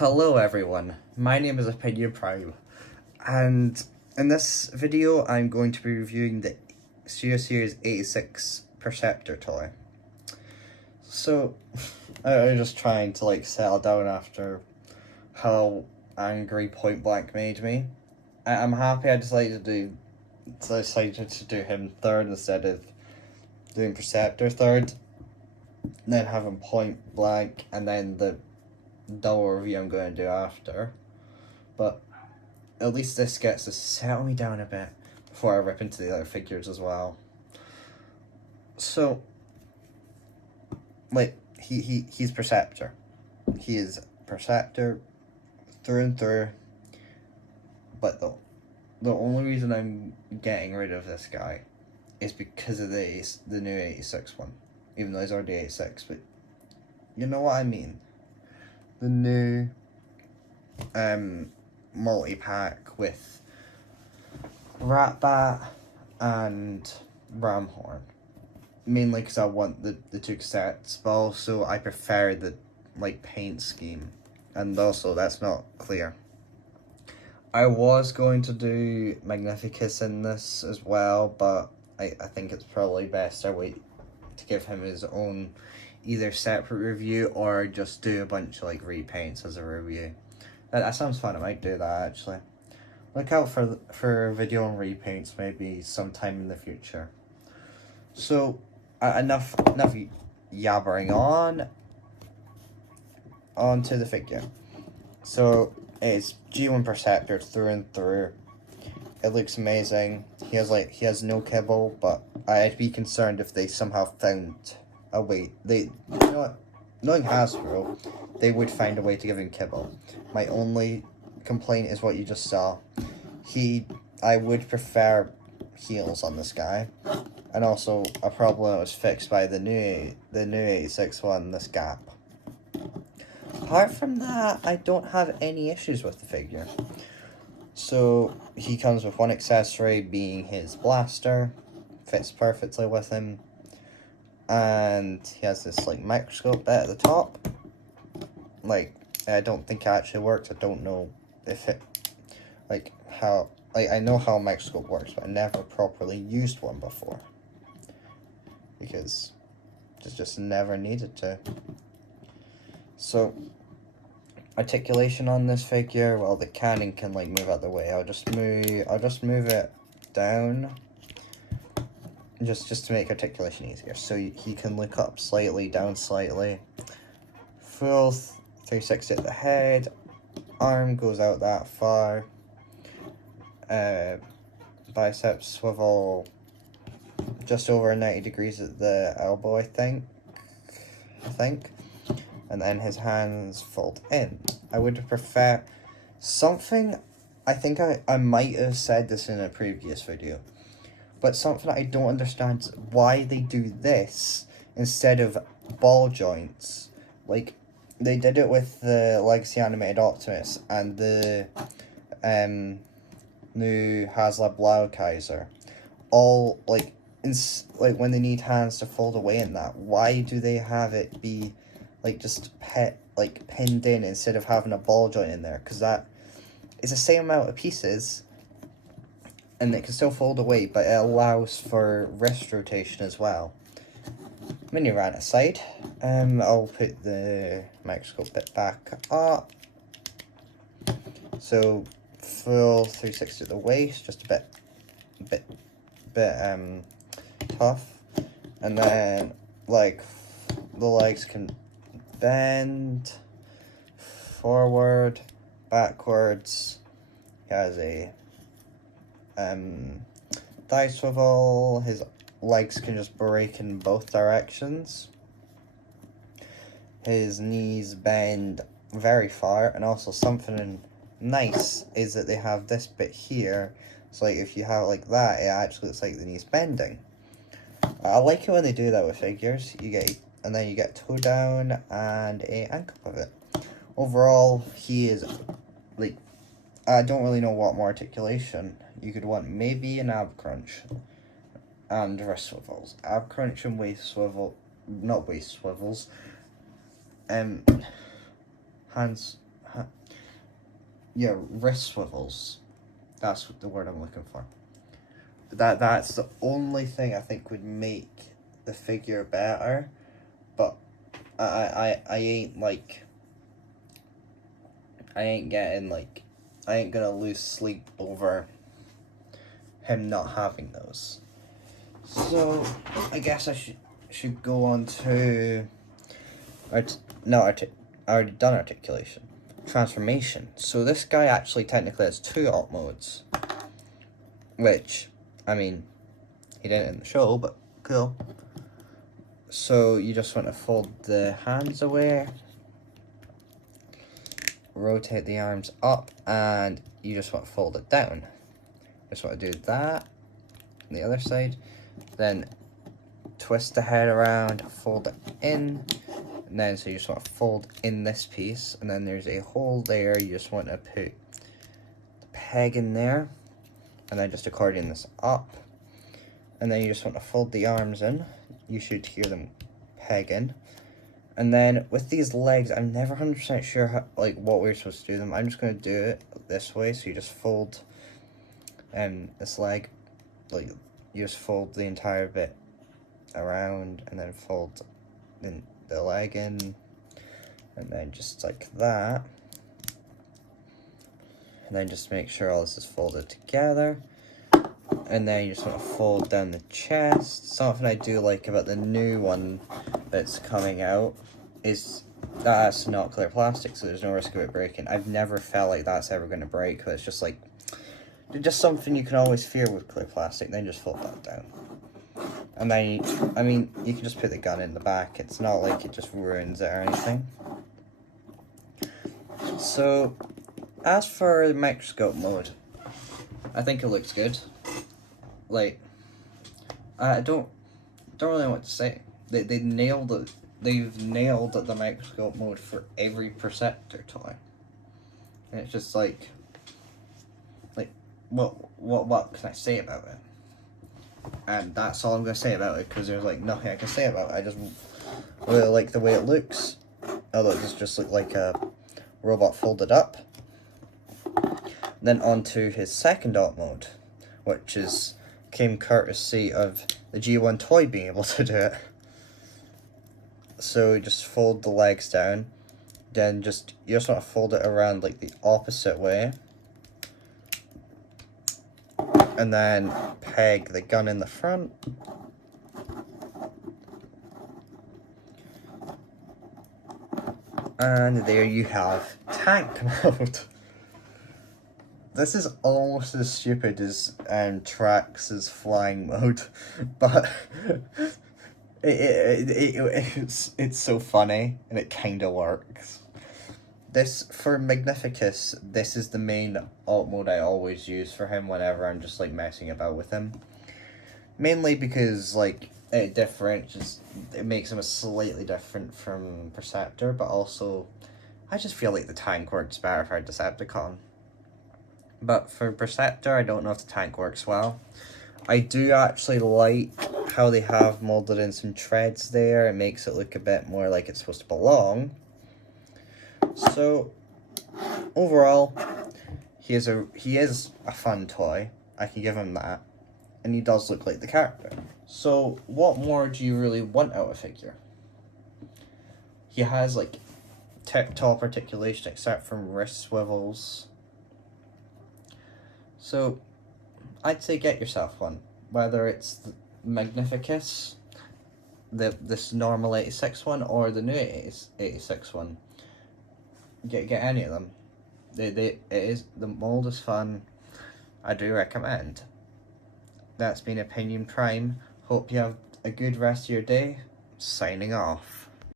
Hello everyone, my name is Opinion Prime, and in this video I'm going to be reviewing the Studio Series 86 Perceptor toy. So, I was just trying to settle down after how angry Point Blank made me. I'm happy I decided to do him third instead of doing Perceptor third, then having Point Blank, and then the dull review I'm going to do after. But at least this gets to settle me down a bit before I rip into the other figures as well. So, he's Perceptor. He is Perceptor through and through. But the only reason I'm getting rid of this guy is because of the new 86 one. Even though he's already 86, but you know what I mean. The new multi-pack with Ratbat and Ramhorn. Mainly because I want the two sets, but also I prefer the paint scheme. And also that's not clear. I was going to do Magnificus in this as well, but I think it's probably best I wait to give him his own either separate review or just do a bunch of repaints as a review. That sounds fun. I might do that actually. Look out for a video on repaints maybe sometime in the future. So enough yabbering on to the figure. So it's G1 Perceptor through and through. It looks amazing. He has no kibble, but I'd be concerned if they somehow found a way. You know what? Knowing Hasbro, they would find a way to give him kibble. My only complaint is what you just saw. I would prefer heels on this guy, and also a problem that was fixed by the new 86 one. This gap. Apart from that, I don't have any issues with the figure. So he comes with one accessory being his blaster, fits perfectly with him. And he has this microscope bit at the top. I don't think it actually works. I don't know if it I know how a microscope works, but I never properly used one before. Because just never needed to. So articulation on this figure, well, the cannon can move out the way. I'll just move it down. Just to make articulation easier. So he can look up slightly, down slightly. Full 360 at the head. Arm goes out that far. Biceps swivel just over 90 degrees at the elbow, I think. And then his hands fold in. I would prefer something. I think I might have said this in a previous video, but something I don't understand is why they do this instead of ball joints. They did it with the Legacy Animated Optimus and the new HasLab Blaukaiser. All when they need hands to fold away in that, why do they have it be just pinned in instead of having a ball joint in there? Because that is the same amount of pieces and it can still fold away, but it allows for wrist rotation as well. Mini rant aside, I'll put the microscope bit back up. So full 360 at the waist, just a bit tough, and then the legs can bend forward, backwards. He has a thigh swivel. His legs can just break in both directions. His knees bend very far, and also something nice is that they have this bit here. So if you have it that, it actually looks like the knees bending. I like it when they do that with figures. And then you get toe down and a ankle pivot. Overall, he is I don't really know what more articulation you could want. Maybe an ab crunch and wrist swivels. Ab crunch and waist swivel, not waist swivels. Hands yeah, wrist swivels. That's the word I'm looking for. That's the only thing I think would make the figure better, but I ain't like, I ain't gonna lose sleep over him not having those. So I guess I should go on to I already done articulation. Transformation. So this guy actually technically has 2 alt modes, which, I mean, he didn't in the show, but cool. So you just want to fold the hands away, rotate the arms up, and you just want to fold it down. Just want to do that on the other side, then twist the head around, fold it in, and then so you just want to fold in this piece, and then there's a hole there. You just want to put the peg in there, and then just accordion this up, and then you just want to fold the arms in. You should hear them peg in. And then with these legs, I'm never 100% sure how, like, what we're supposed to do them. I'm just going to do it this way. So you just fold this leg, like, you just fold the entire bit around, and then fold in the leg in, and then just like that. And then just make sure all this is folded together. And then you just want to fold down the chest. Something I do like about the new one that's coming out is that's not clear plastic, so there's no risk of it breaking. I've never felt like that's ever going to break, but it's just like, just something you can always fear with clear plastic. Then just fold that down. And then, I mean, you can just put the gun in the back. It's not like it just ruins it or anything. So, as for the microscope mode, I think it looks good. Like, I don't really know what to say. They nailed it. They've nailed the microscope mode for every Perceptor toy. And it's just like what can I say about it? And that's all I'm gonna say about it, because there's like nothing I can say about it. I just really like the way it looks. Although it just look like a robot folded up. Then on to his second alt mode, which came courtesy of the G1 toy being able to do it. So just fold the legs down, then you just want to fold it around like the opposite way, and then peg the gun in the front, and there you have tank mode. This is almost as stupid as Trax's flying mode, but it's so funny, and it kind of works. This, for Magnificus, this is the main alt mode I always use for him whenever I'm just like messing about with him. Mainly because like it makes him a slightly different from Perceptor, but also I just feel like the tank works better for a Decepticon. But for Perceptor, I don't know if the tank works well. I do actually like how they have molded in some treads there. It makes it look a bit more like it's supposed to belong. So, overall, he is a fun toy. I can give him that. And he does look like the character. So, what more do you really want out of a figure? He has, like, tip-top articulation except from wrist swivels. So, I'd say get yourself one. Whether it's the Magnificus, this normal 86 one, or the new 86 one. Get any of them. The mold is fun. I do recommend. That's been Opinion Prime. Hope you have a good rest of your day. Signing off.